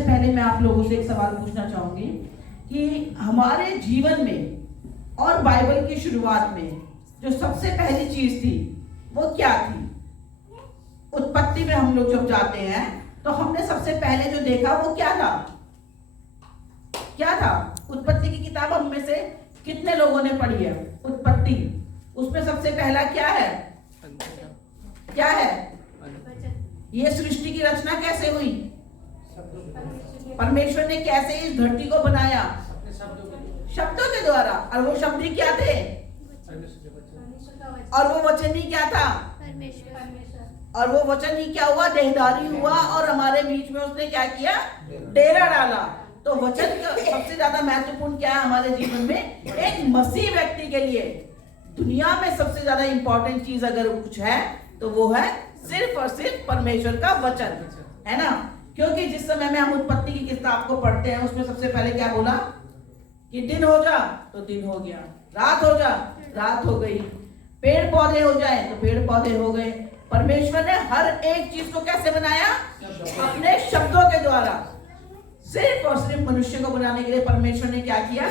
सबसे पहले मैं आप लोगों से एक सवाल पूछना चाहूंगी कि हमारे जीवन में और बाइबल की शुरुआत में जो सबसे पहली चीज थी वो क्या थी? उत्पत्ति में हम लोग जब जाते हैं तो हमने सबसे पहले जो देखा वो क्या था? क्या था? उत्पत्ति की किताब हम में से कितने लोगों ने पढ़ी है? उत्पत्ति, उसमें सबसे पहला क्या है? क्या है? ये सृष्टि की रचना कैसे हुई? परमेश्वर ने कैसे इस धरती को बनाया? शब्दों के द्वारा। और वो शब्द ही क्या थे? और वो वचन ही क्या था? और वो वचन ही क्या हुआ? देहधारी हुआ और हमारे बीच में उसने क्या किया? डेरा डाला। तो वचन का सबसे ज्यादा महत्वपूर्ण क्या है हमारे जीवन में? एक मसीह व्यक्ति के लिए दुनिया में सबसे ज्यादा इंपॉर्टेंट चीज अगर कुछ है तो वो है सिर्फ और सिर्फ परमेश्वर का वचन, है ना? क्योंकि जिस समय में हम उत्पत्ति की किताब को पढ़ते हैं उसमें सबसे पहले क्या बोला कि दिन हो जा तो दिन हो गया, रात हो जा रात हो गई, पेड़ पौधे हो जाए तो पेड़ पौधे हो गए। परमेश्वर ने हर एक चीज को कैसे बनाया? अपने शब्दों के द्वारा। सिर्फ और सिर्फ मनुष्य को बनाने के लिए परमेश्वर ने क्या किया?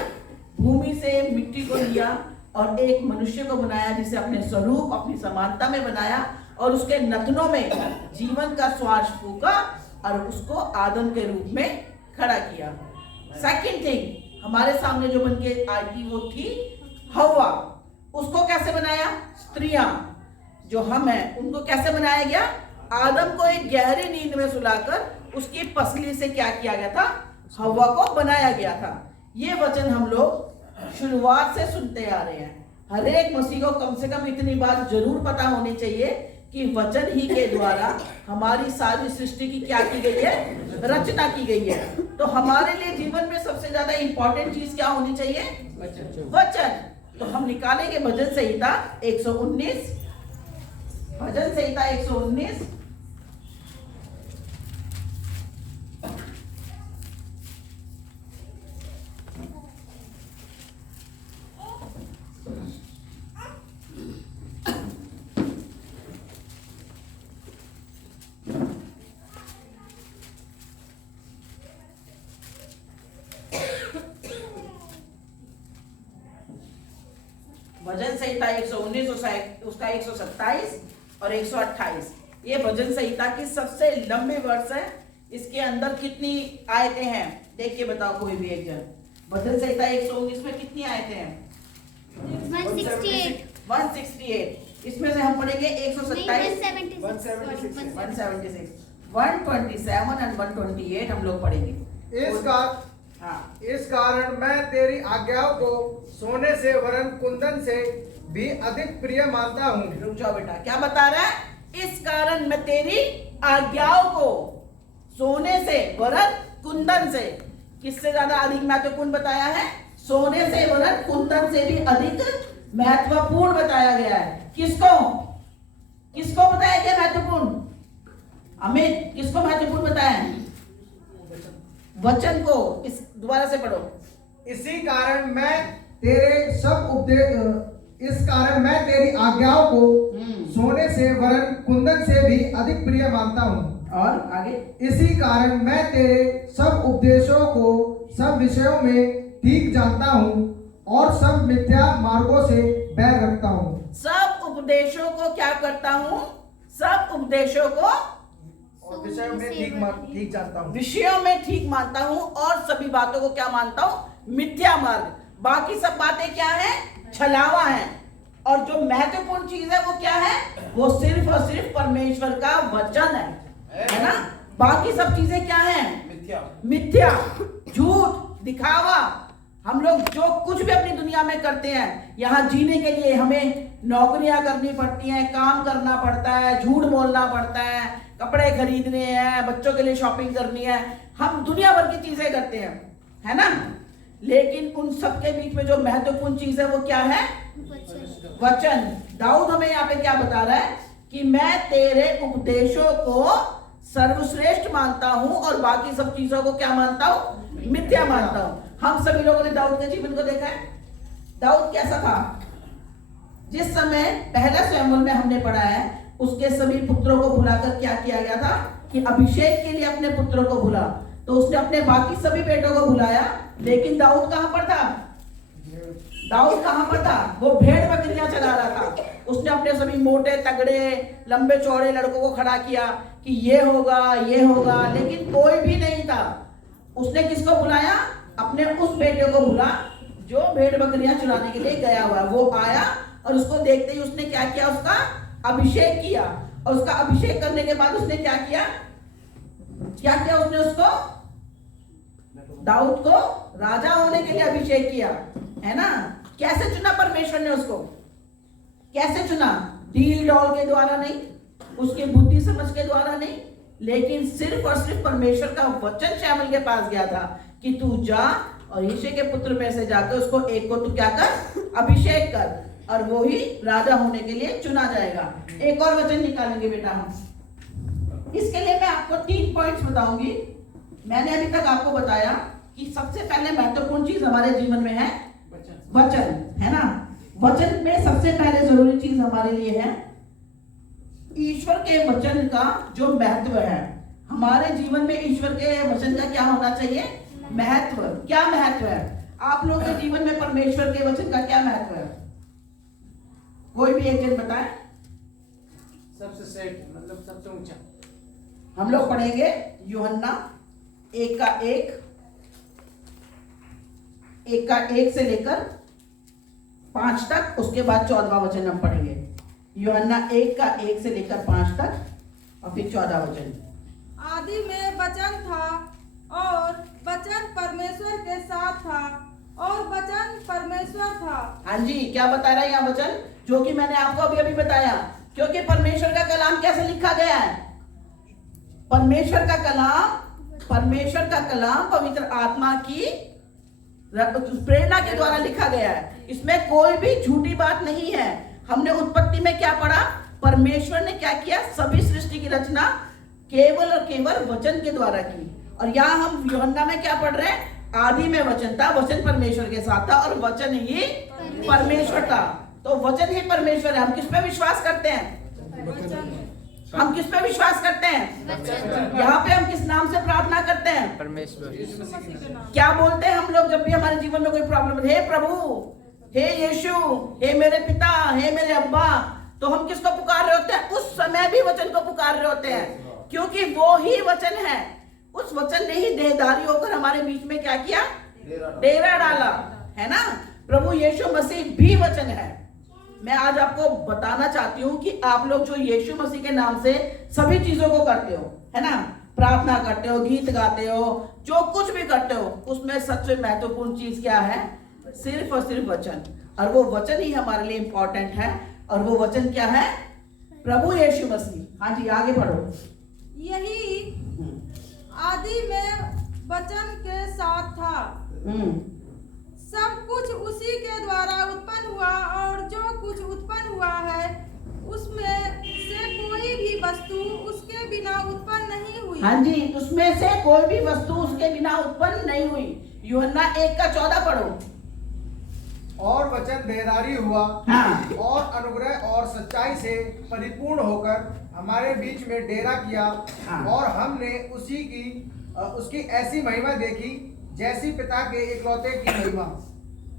भूमि से मिट्टी को लिया और एक मनुष्य को बनाया जिसे अपने स्वरूप अपनी समानता में बनाया और उसके नथनों में जीवन का श्वास फूका और उसको आदम के रूप में खड़ा किया। सेकंड थिंग हमारे सामने जो बन के आई वो थी हवा। उसको कैसे बनाया? स्त्रियां जो हम हैं उनको कैसे बनाया गया? आदम को एक गहरी नींद में सुलाकर उसकी पसली से क्या किया गया था? हवा को बनाया गया था। ये वचन हम लोग शुरुआत से सुनते आ रहे हैं। हर एक मसीह को कम से कम इतनी बात जरूर पता होनी चाहिए कि वचन ही के द्वारा हमारी सारी सृष्टि की क्या की गई है? रचना की गई है। तो हमारे लिए जीवन में सबसे ज्यादा इंपॉर्टेंट चीज क्या होनी चाहिए? वचन। तो हम निकालेंगे भजन संहिता 119, भजन संहिता 119 भजन संहिता 119 उसका 127 और 128 ये भजन संहिता की सबसे लंबी वर्ष है। इसके अंदर कितनी आयतें हैं देख के बताओ कोई भी एक जन। भजन संहिता 119 में कितनी आयतें हैं? 168। इसमें से हम पढ़ेंगे 127, 127 एंड 128 हम लोग पढ़ेंगे। इस कारण मैं तेरी आज्ञाओं को सोने से वरन कुंदन से भी अधिक प्रिय मानता हूँ। रुक जाओ बेटा, क्या बता रहा है? इस कारण मैं तेरी आज्ञाओं को सोने से वरन कुंदन से, किससे ज्यादा अधिक महत्वपूर्ण बताया है? सोने से वरन कुंदन से भी अधिक महत्वपूर्ण बताया गया है। किसको किसको बताया गया महत्वपूर्ण? अमित, किसको महत्वपूर्ण बताया है? वचन को। इस दोबारा से पढ़ो। इस कारण मैं तेरी आज्ञाओं को सोने से वरन कुंदन से भी अधिक प्रिय मानता हूँ। और आगे? इसी कारण मैं तेरे सब उपदेशों को सब विषयों में ठीक जानता हूँ और सब मिथ्या मार्गों से बैर रखता हूँ। सब उपदेशों को क्या करता हूँ? सब उपदेशों को और विषयों में ठीक जानता हूँ। विषयों में ठीक मानता हूँ और सभी बातों को क्या मानता हूँ? मिथ्या मार्ग। बाकी सब बातें क्या है? छलावा है। और जो महत्वपूर्ण चीज है वो क्या है? वो सिर्फ और सिर्फ परमेश्वर का वचन है ना? बाकी सब चीजें क्या है? मिथ्या, झूठ, दिखावा। हम लोग जो कुछ भी अपनी दुनिया में करते हैं, यहाँ जीने के लिए हमें नौकरियां करनी पड़ती हैं, काम करना पड़ता है, झूठ बोलना पड़ता है, कपड़े खरीदने हैं, बच्चों के लिए शॉपिंग करनी है, हम दुनिया भर की चीजें करते हैं, है ना? लेकिन उन सब के बीच में जो महत्वपूर्ण चीज है वो क्या है? वचन। दाऊद हमें यहाँ पे क्या बता रहा है कि मैं तेरे उपदेशों को सर्वश्रेष्ठ मानता हूं और बाकी सब चीजों को क्या मानता हूं? मिथ्या मानता हूं। हम सभी लोगों ने दाऊद के जीवन को देखा है। दाऊद कैसा था? जिस समय पहला शमूएल में हमने पढ़ा है, उसके सभी पुत्रों को बुलाकर क्या किया गया था कि अभिषेक के लिए अपने पुत्रों को बुला। तो उसने अपने बाकी सभी बेटों को बुलाया, लेकिन दाऊद कहां पर था? दाऊद कहां पर था? वो भेड़ बकरियां चला रहा था। उसने अपने सभी मोटे तगड़े लंबे चौड़े लड़कों को खड़ा किया कि ये होगा, लेकिन कोई भी नहीं था। उसने किसको बुलाया? अपने उस बेटे को बुला जो भेड़ बकरियां चुराने के लिए गया हुआ। वो आया और उसको देखते ही उसने क्या किया? उसका अभिषेक किया। और उसका अभिषेक करने के बाद उसने क्या किया? उसने उसको, दाऊद को राजा होने के लिए अभिषेक किया, है ना? कैसे चुना परमेश्वर ने उसको? कैसे चुना? डील डॉल के द्वारा नहीं, उसकी बुद्धि समझ के द्वारा नहीं, लेकिन सिर्फ और सिर्फ परमेश्वर का वचन शमूएल के पास गया था कि तू जा और यिशै के पुत्र में से जाकर उसको एक को तू क्या कर? अभिषेक कर, और वो ही राजा होने के लिए चुना जाएगा। एक और वचन निकालेंगे बेटा हम। इसके लिए मैं आपको 3 पॉइंट्स बताऊंगी। मैंने अभी तक आपको बताया कि सबसे पहले महत्वपूर्ण चीज हमारे जीवन में है वचन, है ना? वचन में सबसे पहले जरूरी चीज हमारे लिए है ईश्वर के वचन का जो महत्व है। हमारे जीवन में ईश्वर के वचन का क्या होना चाहिए? महत्व। क्या महत्व है आप लोगों के जीवन में? परमेश्वर के वचन का क्या महत्व है? कोई भी एक जन बताए। सबसे सेट मतलब सबसे ऊंचा। हम लोग पढ़ेंगे यूहन्ना 1 से लेकर 5 तक, उसके बाद 14वां वचन हम पढ़ेंगे। यूहन्ना 1 से लेकर 5 तक और फिर 14 वचन। आदि में वचन था और वचन परमेश्वर के साथ था और वचन परमेश्वर था। हाँ जी, क्या बता रहा है यहाँ वचन? जो कि मैंने आपको अभी बताया। क्योंकि परमेश्वर का कलाम कैसे लिखा गया है? परमेश्वर का कलाम पवित्र आत्मा की प्रेरणा के द्वारा लिखा गया है। इसमें कोई भी झूठी बात नहीं है। हमने उत्पत्ति में क्या पढ़ा? परमेश्वर ने क्या किया? सभी सृष्टि की रचना केवल और केवल वचन के द्वारा की। और यहाँ हम यूहन्ना में क्या पढ़ रहे हैं? आदि में वचन था, वचन परमेश्वर के साथ था और वचन ही परमेश्वर था। तो वचन ही परमेश्वर है। हम किस पे विश्वास करते हैं? हम किस पे विश्वास करते हैं? यहाँ पे हम किस नाम से प्रार्थना करते हैं? परमेश्वर। क्या बोलते हैं हम लोग जब भी हमारे जीवन में कोई प्रॉब्लम? हे प्रभु, हे यीशु, हे मेरे पिता, हे मेरे अब्बा। तो हम किसको पुकार रहे होते हैं? उस समय भी वचन को पुकार रहे होते हैं, क्योंकि वो ही वचन है। उस वचन ने ही देहधारी होकर हमारे बीच में क्या किया? डेरा डाला, है ना? प्रभु यीशु मसीह भी वचन है। मैं आज आपको बताना चाहती हूँ कि आप लोग जो यीशु मसीह के नाम से सभी चीजों को करते हो, है ना? प्रार्थना करते हो, गीत गाते हो, जो कुछ भी करते हो, उसमें सबसे महत्वपूर्ण चीज क्या है? सिर्फ और सिर्फ वचन। और वो वचन ही हमारे लिए इंपॉर्टेंट है। और वो वचन क्या है? प्रभु यीशु मसीह। हाँ जी, आगे बढ़ो। यही आदि में वचन के साथ था। सब कुछ उसी के द्वारा उत्पन्न हुआ और जो कुछ उत्पन्न हुआ है उसमें से कोई भी वस्तु उसके बिना उत्पन्न नहीं हुई। हाँ जी, उसमें से कोई भी वस्तु उसके बिना उत्पन्न नहीं हुई। यूहन्ना 1:14 पढ़ो। और वचन देहधारी हुआ, हाँ। और अनुग्रह और सच्चाई से परिपूर्ण होकर हमारे बीच में डेरा किया। हाँ। और हमने उसकी ऐसी महिमा देखी जैसी पिता के इकलौते की महिमा।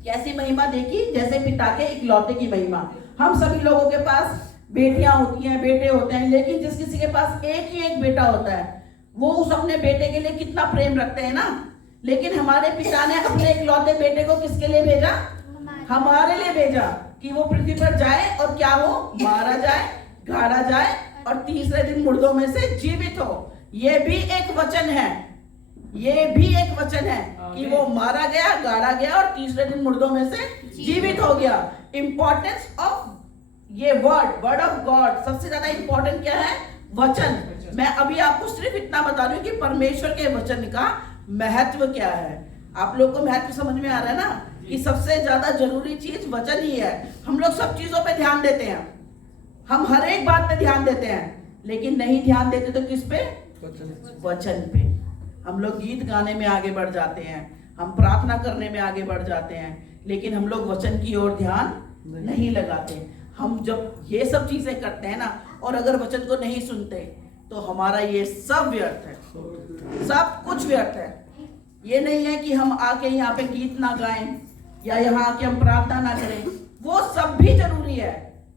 कैसी महिमा देखी? जैसे पिता के इकलौते की महिमा। हम सभी लोगों के पास बेटियां होती हैं, बेटे होते हैं, लेकिन जिस किसी के पास एक ही एक बेटा होता है, वो उस अपने बेटे के लिए कितना प्रेम रखते हैं ना। लेकिन हमारे पिता ने अपने इकलौते बेटे को किसके लिए भेजा? हमारे लिए भेजा, कि वो पृथ्वी पर जाए और क्या हो? मारा जाए, गाड़ा जाए और तीसरे दिन मुर्दों में से जीवित हो। ये भी एक वचन है। ये भी एक वचन है कि वो मारा गया, गाड़ा गया और तीसरे दिन मुर्दों में से जीवित हो गया। इंपॉर्टेंस ऑफ ये वर्ड ऑफ गॉड, सबसे ज्यादा इंपॉर्टेंट क्या है? वचन। मैं अभी आपको सिर्फ इतना बता रही हूँ कि परमेश्वर के वचन का महत्व क्या है। आप लोग को महत्व समझ में आ रहा है ना, कि सबसे ज्यादा जरूरी चीज वचन ही है। हम लोग सब चीजों पे ध्यान देते हैं, हम हर एक बात पे ध्यान देते हैं, लेकिन नहीं ध्यान देते तो किस पे? वचन पे। हम लोग गीत गाने में आगे बढ़ जाते हैं, हम प्रार्थना करने में आगे बढ़ जाते हैं, लेकिन हम लोग वचन की ओर ध्यान नहीं लगाते। हम जब ये सब चीजें करते हैं ना, और अगर वचन को नहीं सुनते, तो हमारा ये सब व्यर्थ है। सब कुछ व्यर्थ है। ये नहीं है कि हम आके यहाँ पे गीत ना गाएं या यहाँ आके हम प्रार्थना ना करें, वो सब भी जरूरी है,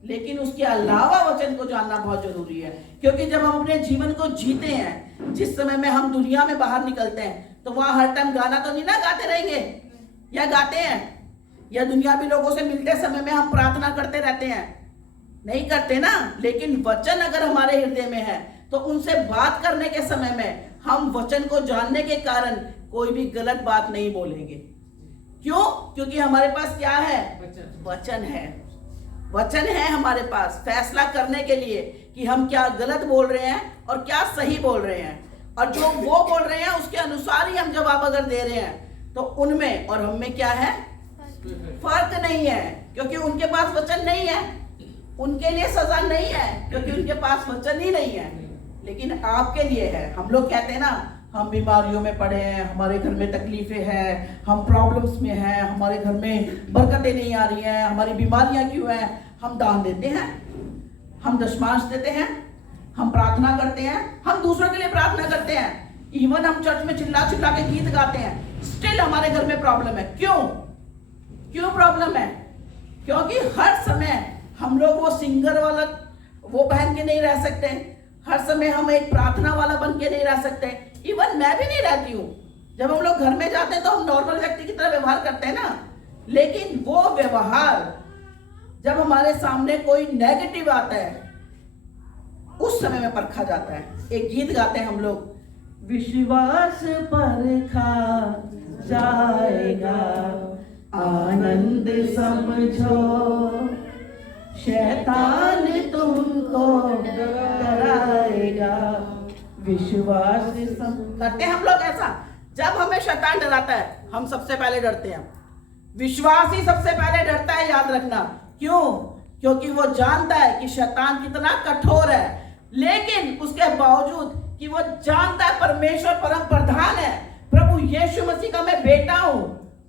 लेकिन उसके अलावा वचन को जानना बहुत जरूरी है। क्योंकि जब हम अपने जीवन को जीते हैं, जिस समय में हम दुनिया में बाहर निकलते हैं, तो वहां हर टाइम गाना तो नहीं ना गाते रहेंगे, या गाते हैं, या दुनियावी लोगों से मिलते समय में हम प्रार्थना करते रहते हैं, नहीं करते ना। लेकिन वचन अगर हमारे हृदय में है तो उनसे बात करने के समय में हम वचन को जानने के कारण कोई भी गलत बात नहीं बोलेंगे। क्यों? क्योंकि हमारे पास क्या है? वचन है। वचन है हमारे पास फैसला करने के लिए कि हम क्या गलत बोल रहे हैं और क्या सही बोल रहे हैं, और जो वो बोल रहे हैं उसके अनुसार ही हम जवाब अगर दे रहे हैं तो उनमें और हम में क्या है? फर्क नहीं है, क्योंकि उनके पास वचन नहीं है, उनके लिए सजा नहीं है, क्योंकि उनके पास वचन ही नहीं है, लेकिन आपके लिए है। हम लोग कहते हैं ना, हम बीमारियों में पड़े हैं, हमारे घर में तकलीफें हैं, हम प्रॉब्लम्स में हैं, हमारे घर में बरकतें नहीं आ रही हैं, हमारी बीमारियां क्यों हैं? हम दान देते हैं, हम दशमांश देते हैं, हम प्रार्थना करते हैं, हम दूसरों के लिए प्रार्थना करते हैं, इवन हम चर्च में चिल्ला चिल्ला के गीत गाते हैं, स्टिल हमारे घर में प्रॉब्लम है। क्यों प्रॉब्लम है? क्योंकि हर समय हम लोग वो सिंगर वाला वो पहन के नहीं रह सकते, हर समय हम एक प्रार्थना वाला बन के नहीं रह सकते। इवन मैं भी नहीं रहती हूँ। जब हम लोग घर में जाते हैं तो हम नॉर्मल व्यक्ति की तरह व्यवहार करते हैं ना, लेकिन वो व्यवहार जब हमारे सामने कोई नेगेटिव आता है उस समय में परखा जाता है। एक गीत गाते हैं हम लोग, विश्वास परखा जाएगा, आनंद समझो, शैतान तुमको डराएगा, विश्वास करते हैं हम लोग ऐसा। जब हमें शैतान डराता है हम सबसे पहले डरते हैं, विश्वास ही सबसे पहले डरता है, याद रखना। क्यों? क्योंकि वो जानता है कि शैतान कितना कठोर है, लेकिन उसके बावजूद कि वो जानता है परमेश्वर परम प्रधान है, प्रभु यीशु मसीह का मैं बेटा हूं,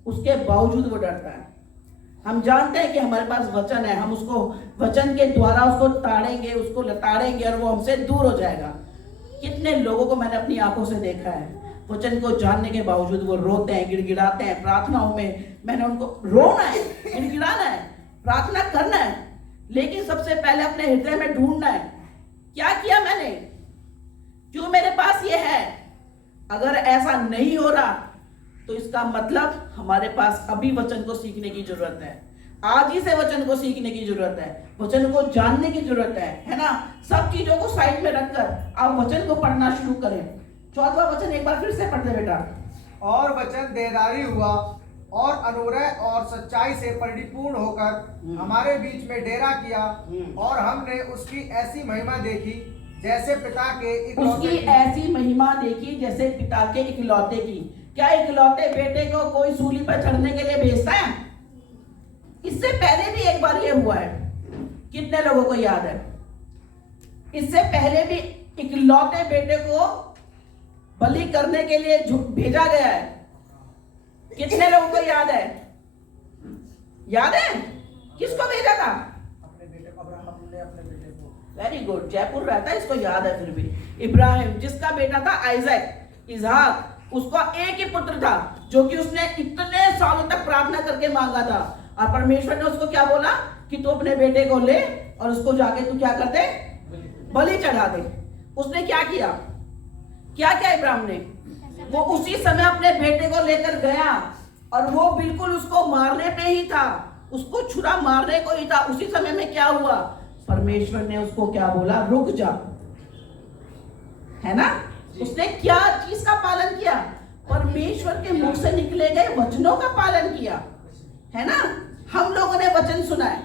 उसके बावजूद वो डरता है। हम जानते हैं कि हमारे पास वचन है, हम उसको वचन के द्वारा उसको ताड़ेंगे, उसको लताड़ेंगे और वो हमसे दूर हो जाएगा। कितने लोगों को मैंने अपनी आंखों से देखा है, वचन को जानने के बावजूद वो रोते हैं, गिड़गिड़ाते हैं। प्रार्थनाओं में मैंने उनको रोना है, गिड़गिड़ाना है, प्रार्थना करना है, लेकिन सबसे पहले अपने हृदय में ढूंढना है, क्या किया मैंने, क्यों मेरे पास ये है। अगर ऐसा नहीं हो रहा तो इसका मतलब हमारे पास अभी वचन को सीखने की जरूरत है, आज ही से वचन को सीखने की जरूरत है, वचन को जानने की जरूरत है ना। सब चीजों को साइड में रखकर आप वचन को पढ़ना शुरू करें। 14वां वचन एक बार फिर से पढ़ दे बेटा। और वचन देहधारी हुआ और अनुग्रह और सच्चाई से परिपूर्ण होकर हमारे बीच में डेरा किया, और हमने उसकी ऐसी महिमा देखी जैसे पिता के इकलौते उसकी ऐसी महिमा देखी जैसे पिता के इकलौते की। क्या इकलौते बेटे को कोई सूली पर चढ़ने के लिए भेजता है? इससे पहले भी एक बार ये हुआ है, कितने लोगों को याद है? इससे पहले भी इकलौते बेटे को बलि करने के लिए भेजा गया है। कितने लोगों को याद है? याद है किसको भेजा था? अपने बेटे को, अब्राहम ने अपने बेटे को। वेरी गुड, जयपुर रहता है, इसको याद है। फिर भी इब्राहिम, जिसका बेटा था आइजक, इसहाक, उसका एक ही पुत्र था जो कि उसने इतने सालों तक प्रार्थना करके मांगा था, और परमेश्वर ने उसको क्या बोला कि तू अपने बेटे को ले और उसको जाके तू क्या कर दे, बलि चढ़ा दे। उसने क्या किया? क्या किया इब्राहिम ने? वो उसी समय अपने बेटे को लेकर गया, और वो बिल्कुल उसको मारने पे ही था, उसको छुरा मारने को ही था। उसी समय में क्या हुआ? परमेश्वर ने उसको क्या बोला? रुक जा, है ना। उसने क्या चीज का पालन किया? परमेश्वर के मुंह से निकले गए वचनों का पालन किया, है ना। हम लोगों ने वचन सुना है,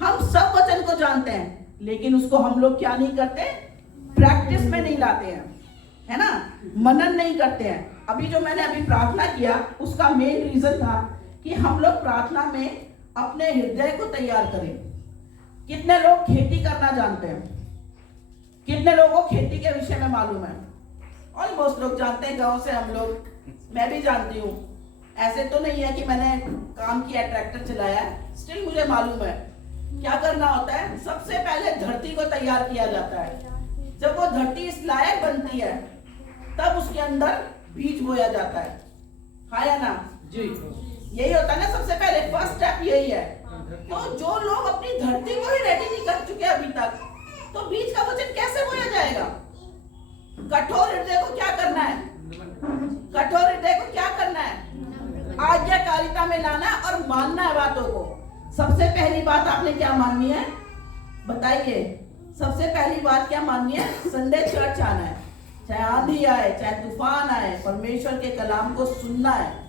हम सब वचन को जानते हैं, लेकिन उसको हम लोग क्या नहीं करते? प्रैक्टिस में नहीं लाते हैं, है ना, मनन नहीं करते हैं। अभी जो मैंने अभी प्रार्थना किया उसका मेन रीजन था कि हम लोग प्रार्थना में अपने हृदय को तैयार करें। कितने लोग खेती करना जानते हैं? कितने लोगों को खेती के विषय में मालूम है? ऑलमोस्ट लोग जानते हैं, गांव से हम लोग, मैं भी जानती हूँ। ऐसे तो नहीं है कि मैंने काम किया, ट्रैक्टर चलाया, स्टिल मुझे मालूम है क्या करना होता है। सबसे पहले धरती को तैयार किया जाता है। जब वो धरती इस लायक बनती है तब उसके अंदर बीज बोया जाता है। हाँ या ना? जी। यही होता है ना, सबसे पहले फर्स्ट स्टेप यही है। तो जो लोग अपनी धरती को ही रेडी नहीं कर चुके अभी तक, तो बीज का वचन कैसे बोया जाएगा? कठोर हृदय को क्या करना है? कठोर हृदय को क्या करना है? आज्ञाकारिता में लाना है और मानना है बातों को। सबसे पहली बात आपने क्या माननी है बताइए? सबसे पहली बात क्या माननी है? संडे चर्च आना है, चाहे आंधी आए चाहे तूफान आए, परमेश्वर के कलाम को सुनना है।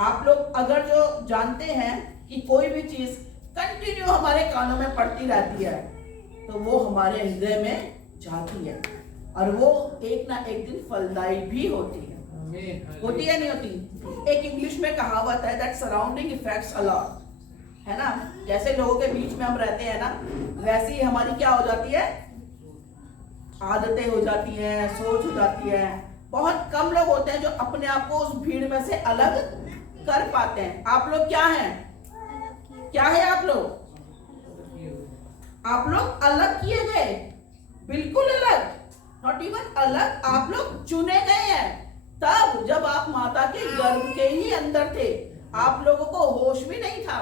आप लोग अगर जो जानते हैं कि कोई भी चीज कंटिन्यू हमारे कानों में पड़ती रहती है, तो वो हमारे हृदय में जाती है और वो एक ना एक दिन फलदायी भी होती है। होती है नहीं होती? एक इंग्लिश में कहावत है that surrounding effects a lot, है ना? जैसे लोगों के बीच में हम रहते हैं ना, वैसे ही हमारी क्या हो जाती है? आदतें हो जाती हैं, सोच हो जाती है। बहुत कम लोग होते हैं जो अपने आप को उस भीड़ में से अलग कर पाते हैं। आप लोग क्या हैं? क्या है आप लोग? आप लोग अलग किए गए, बिल्कुल अलग, नॉट इवन अलग, आप लोग चुने गए हैं। तब जब आप माता के गर्भ के ही अंदर थे, आप लोगों को होश भी नहीं था।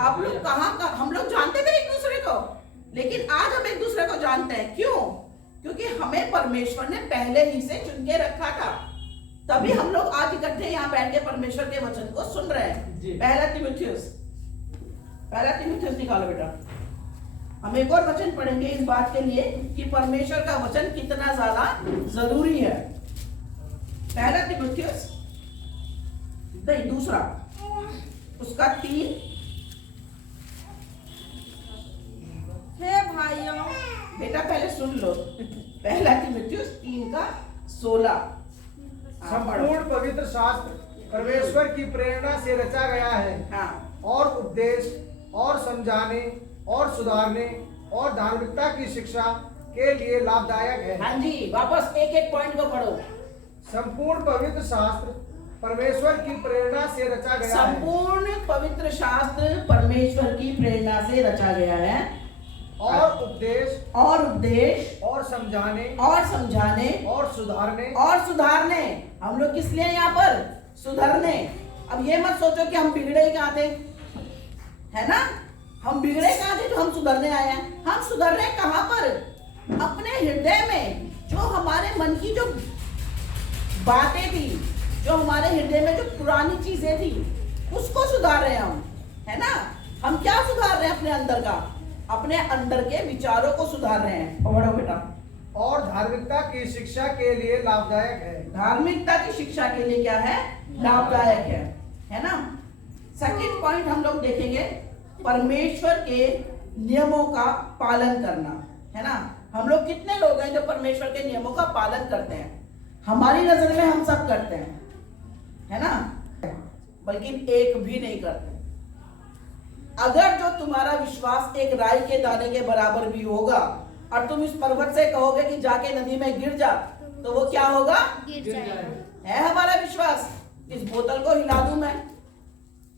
आप लोग कहाँ हम लोग जानते थे एक दूसरे को, लेकिन आज हम एक दूसरे को जानते हैं। क्यों? क्योंकि हमें परमेश्वर ने पहले ही से चुन के रखा था। तभी हम लोग आज इकट्ठे यहाँ बैठ के परमेश्वर के वचन को सुन रहे हैं। पहला तीमुथियुस निकालो बेटा। हम एक और वचन पढ़ेंगे इस बात के लिए कि परमेश्वर का वचन कितना ज्यादा जरूरी है। पहला तीमुथियुस दूसरा, उसका 3। हे भाइयों, बेटा पहले सुन लो। पहला तीमुथियुस 3:16। संपूर्ण पवित्र शास्त्र परमेश्वर की प्रेरणा से रचा गया है। हाँ। और उपदेश और समझाने और सुधारने और धार्मिकता की शिक्षा के लिए लाभदायक है। हाँ जी, वापस एक एक पॉइंट को पढ़ो। संपूर्ण पवित्र शास्त्र परमेश्वर की प्रेरणा से रचा गया है। संपूर्ण पवित्र शास्त्र परमेश्वर की प्रेरणा से रचा गया है। और उपदेश और समझाने और सुधारने। हम लोग किस लिए यहाँ पर? सुधरने। अब ये मत सोचो कि हम बिगड़े ही कहाँ थे, है ना? हम बिगड़े कहाँ थे जो हम सुधरने आए हैं? हम सुधर रहे कहाँ पर? अपने हृदय में जो हमारे मन की जो बातें थी, जो हमारे हृदय में जो पुरानी चीजें थी, उसको सुधार रहे हैं हम, है ना? हम क्या सुधार रहे हैं? अपने अंदर का, अपने अंदर के विचारों को सुधार रहे हैं। पढ़ो बेटा। और धार्मिकता की शिक्षा के लिए लाभदायक है। धार्मिकता की शिक्षा के लिए क्या है? लाभदायक है ना? सेकंड पॉइंट हम लोग देखेंगे, परमेश्वर के नियमों का पालन करना, है ना? हम लोग कितने लोग हैं जो परमेश्वर के नियमों का पालन करते हैं? हमारी नजर में हम सब करते हैं, है ना? बल्कि एक भी नहीं करते। अगर जो तुम्हारा विश्वास एक राई के दाने के बराबर भी होगा और तुम इस पर्वत से कहोगे कि जाके नदी में गिर जा, तो वो क्या होगा? गिर जाएगा। है हमारा विश्वास? इस बोतल को हिला दूं मैं?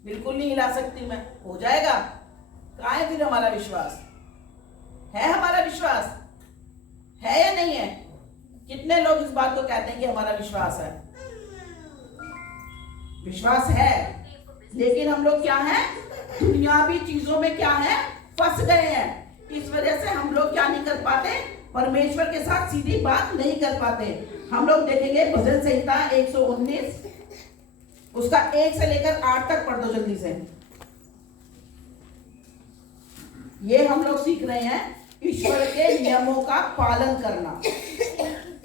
बिल्कुल नहीं हिला सकती मैं, हो जाएगा। कहाँ है फिर हमारा विश्वास? है हमारा विश्वास? है या नहीं है? कितने लोग इस बात को कहते हैं कि हमारा विश्वास है? विश्वास है, लेकिन हम लोग क्या हैं? दुनियावी चीजों में क्या है? फंस गए हैं। इस वजह से हम लोग क्या नहीं कर पाते? परमेश्वर के साथ सीधी बात नहीं कर पाते। हम लोग देखेंगे भजन संहिता 119, उसका 1 से लेकर 8 तक पढ़ दो जल्दी से। ये हम लोग सीख रहे हैं ईश्वर के नियमों का पालन करना।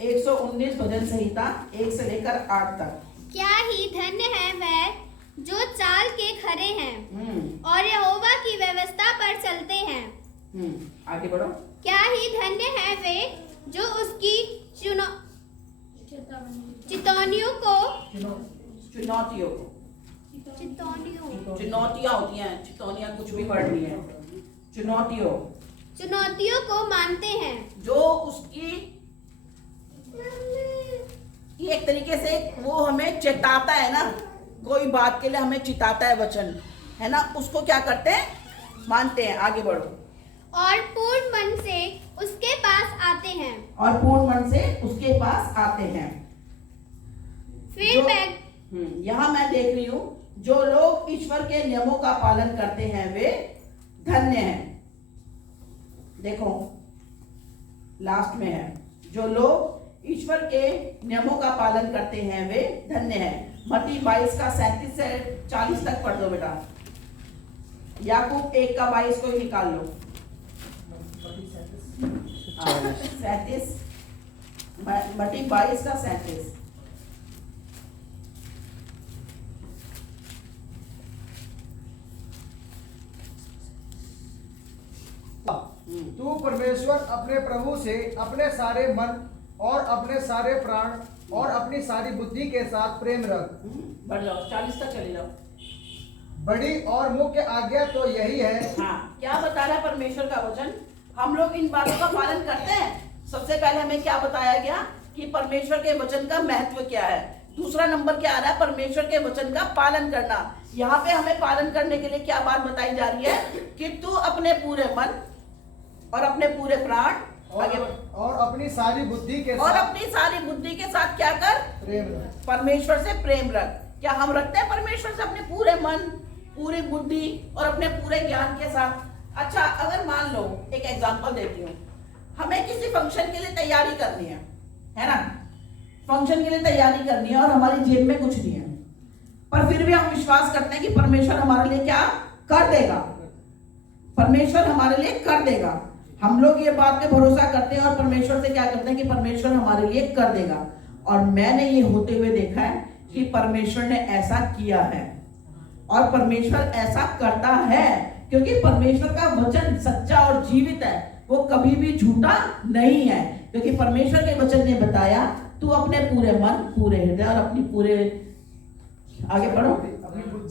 119 भजन संहिता 1 से लेकर 8 तक। क्या ही धन्य है वह जो चाल के खरे हैं और यहोवा की व्यवस्था पर चलते हैं। आगे बढ़ो। क्या ही धन्य है वे जो उसकी चुनौतियों चुनौतियां होती हैं, चितौनियां कुछ भी वर्ड नहीं है। चुनौतियों को मानते हैं, जो उसकी एक तरीके से वो हमें चेताता है ना, कोई बात के लिए हमें चिताता है वचन, है ना? उसको क्या करते हैं? मानते हैं। आगे बढ़ो। और पूर्ण मन से उसके पास आते हैं। फीडबैक यहाँ मैं देख रही हूँ, जो लोग ईश्वर के नियमों का पालन करते हैं वे धन्य हैं। देखो लास्ट में है, जो लोग ईश्वर के नियमों का पालन करते हैं वे धन्य हैं। मत्ती 22 का 37 से 40 तक पढ़ दो बेटा। याकूब 1 का 22 को ही निकाल लो। 37 मत्ती 22 का 37। तू परमेश्वर अपने प्रभु से अपने सारे मन और अपने सारे प्राण और अपनी सारी बुद्धि के साथ प्रेम रख। बढ़ जाओ 40 तक चले जाओ। बड़ी और मुख्य आज्ञा तो यही है। हाँ, क्या बता रहा है परमेश्वर का वचन? हम लोग इन बातों का पालन करते हैं। सबसे पहले हमें क्या बताया गया कि परमेश्वर के वचन का महत्व क्या है। दूसरा नंबर क्या आ रहा है? परमेश्वर के वचन का पालन करना। यहाँ पे हमें पालन करने के लिए क्या बात बताई जा रही है कि तू अपने पूरे मन और अपने पूरे प्राण और अपनी सारी बुद्धि के और साथ अपनी सारी बुद्धि के साथ क्या कर? प्रेम रख। परमेश्वर से प्रेम रख। क्या हम रखते हैं परमेश्वर से अपने पूरे मन, पूरी बुद्धि और अपने पूरे ज्ञान के साथ? अच्छा, अगर मान लो, एक एग्जांपल देती हूँ, हमें किसी फंक्शन के लिए तैयारी करनी है ना? फंक्शन के लिए तैयारी करनी है और हमारी जेब में कुछ नहीं है, पर फिर भी हम विश्वास करते हैं कि परमेश्वर हमारे लिए क्या कर देगा। परमेश्वर हमारे लिए कर देगा। हम लोग ये बात पे भरोसा करते हैं और परमेश्वर से क्या करते हैं कि परमेश्वर हमारे लिए कर देगा। और मैंने ये होते हुए देखा है कि परमेश्वर ने ऐसा किया है और परमेश्वर ऐसा करता है, क्योंकि परमेश्वर का वचन सच्चा और जीवित है, वो कभी भी झूठा नहीं है। क्योंकि परमेश्वर के वचन ने बताया, तू अपने पूरे मन, पूरे हृदय और अपनी पूरे, आगे बढ़ो,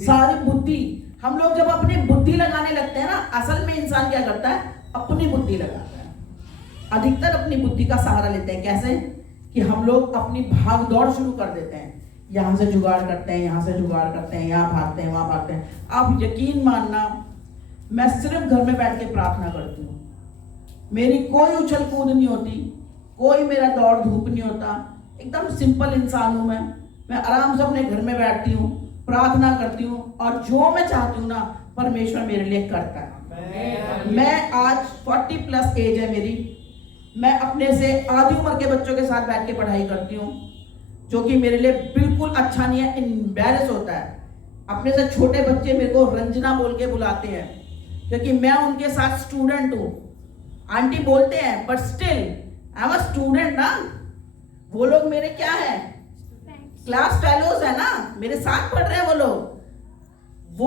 सारी बुद्धि। हम लोग जब अपनी बुद्धि लगाने लगते हैं ना, असल में इंसान क्या करता है? अपनी बुद्धि लगाता है। अधिकतर अपनी बुद्धि का सहारा लेते हैं। कैसे? कि हम लोग अपनी भाग दौड़ शुरू कर देते हैं, यहाँ से जुगाड़ करते हैं, यहाँ से जुगाड़ करते हैं, यहाँ भागते हैं, वहां भागते हैं। आप यकीन मानना, मैं सिर्फ घर में बैठ के प्रार्थना करती हूँ। मेरी कोई उछल कूद नहीं होती, कोई मेरा दौड़ धूप नहीं होता। एकदम सिंपल इंसान हूँ मैं आराम से अपने घर में बैठती हूँ, प्रार्थना करती हूँ और जो मैं चाहती हूँ ना, परमेश्वर मेरे लिए करता है। मैं आज 40 प्लस एज है मेरी, मैं अपने से आधी उम्र के बच्चों के साथ बैठ के पढ़ाई करती हूँ, जो कि मेरे लिए बिल्कुल अच्छा नहीं है, एम्बैरेस होता है। अपने से छोटे बच्चे मेरे को रंजना बोल के बुलाते हैं, क्योंकि मैं उनके साथ स्टूडेंट हूँ। आंटी बोलते हैं, but still I am a student ना। वो लोग मेरे क्या है? क्लास फेलोज है ना, मेरे साथ पढ़ रहे हैं वो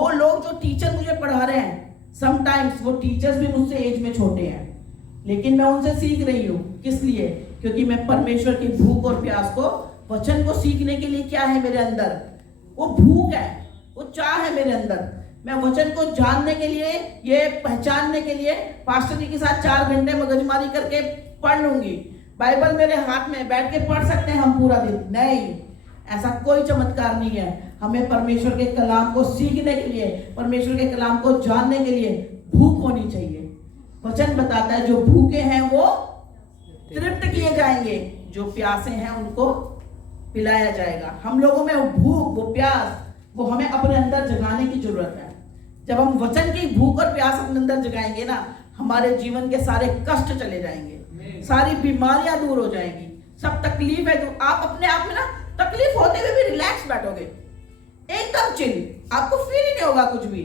लोग जो टीचर मुझे पढ़ा रहे हैं, समटाइम्स वो टीचर्स भी मुझसे एज में छोटे हैं, लेकिन मैं उनसे सीख रही हूँ। किस लिए? क्योंकि मैं परमेश्वर की भूख और प्यास को, वचन को सीखने के लिए क्या है मेरे अंदर? वो भूख है, वो चाह है मेरे अंदर। मैं वचन को जानने के लिए, ये पहचानने के लिए पास्टर जी के साथ 4 घंटे मगजमारी करके पढ़ लूंगी। बाइबल मेरे हाथ में बैठ के पढ़ सकते हैं हम पूरा दिन? नहीं, ऐसा कोई चमत्कार नहीं है। हमें परमेश्वर के कलाम को सीखने के लिए, परमेश्वर के कलाम को जानने के लिए भूख होनी चाहिए। वचन बताता है, जो भूखे हैं वो तृप्त किए जाएंगे, जो प्यासे हैं उनको पिलाया जाएगा। हम लोगों में वो भूख, वो प्यास, वो हमें अपने अंदर जगाने की जरूरत है। जब हम वचन की भूख और प्यास अपने अंदर जगाएंगे ना, हमारे जीवन के सारे कष्ट चले जाएंगे, सारी बीमारियां दूर हो जाएंगी, सब तकलीफ है जो आप अपने आप में ना, तकलीफ होते हुए भी रिलैक्स बैठोगे, एकदम चिल, आपको फील ही नहीं होगा, कुछ भी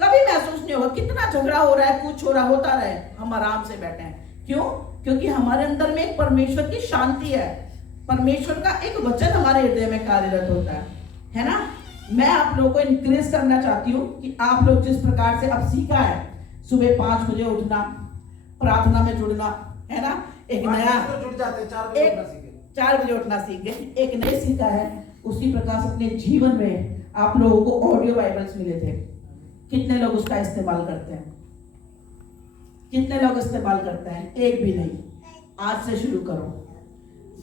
कभी महसूस नहीं होगा। कितना झगड़ा हो रहा है, कुछ हो रहा, होता रहे, हम आराम से बैठे हैं। क्यों? क्योंकि हमारे अंदर में एक परमेश्वर की शांति है, परमेश्वर का एक वचन हमारे हृदय में कार्यरत होता है ना। मैं आप लोगों को इंक्रेज करना चाहती हूँ कि आप लोग जिस प्रकार से अब सीखा है, सुबह 5 बजे उठना, प्रार्थना में जुड़ना, है ना, एक नया जुड़ जाते हैं, 4 बजे उठना सीखे, 4 बजे उठना सीख गए, एक नए सीखा है। उसी प्रकार से अपने जीवन में आप लोगों को ऑडियो बाइबल्स मिले थे, कितने लोग उसका इस्तेमाल करते हैं? कितने लोग इस्तेमाल करते हैं? एक भी नहीं। आज से शुरू करो,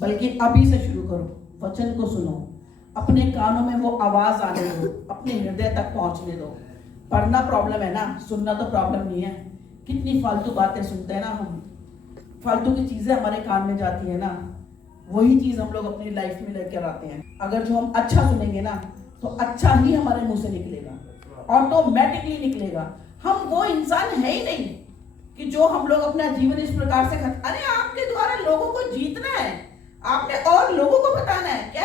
बल्कि अभी से शुरू करो। वचन को सुनो, अपने कानों में वो आवाज आने दो, अपने हृदय तक पहुंचने दो। पढ़ना प्रॉब्लम है ना, सुनना तो प्रॉब्लम नहीं है। कितनी फालतू बातें सुनते हैं ना हम, फालतू की चीजें हमारे कान में जाती है ना, वही चीज हम लोग अपनी लाइफ में लेकर आते हैं। अगर जो हम अच्छा सुनेंगे ना तो अच्छा ही हमारे मुंह से निकलेगा, ऑटोमेटिकली निकलेगा। हम वो इंसान है ही नहीं कि जो हम लोग अपना जीवन इस प्रकार से अरे आपके द्वारा लोगों को जीतना है, आपने और लोगों को बताना है क्या